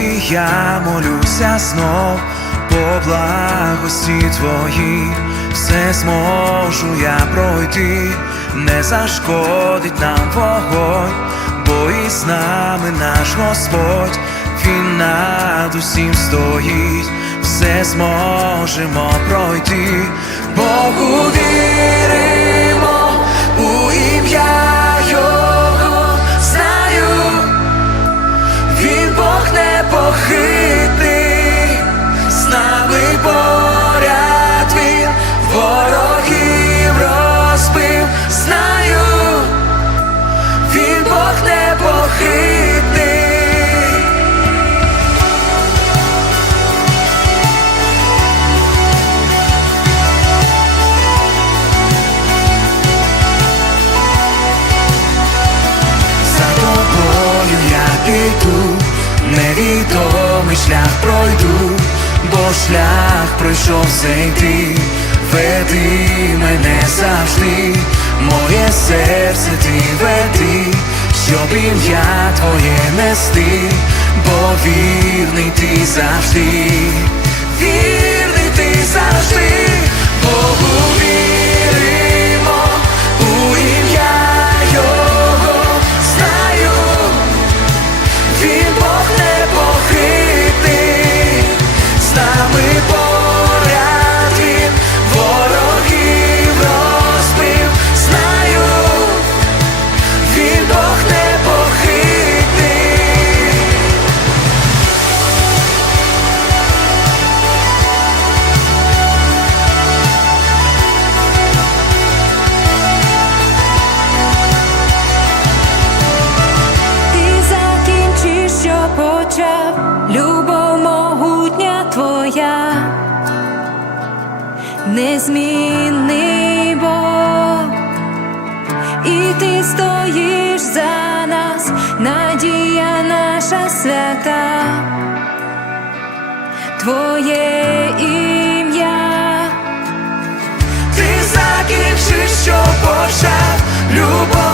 Битві я молюся знов, по благості твоїй, все зможу я пройти, не зашкодить нам вогонь, бо із нами наш Господь, Він над усім стоїть, все зможемо пройти, Богу невідомий шлях пройду, бо шлях пройшов цей ти, веди мене завжди, моє серце ти веди, щоб ім'я твоє нести, бо вірний ти завжди, вірний ти завжди, Богу любов могутня твоя, незмінний Бог, і ти стоїш за нас, надія наша свята, Твоє ім'я. Ти закінчиш, що почав, любов.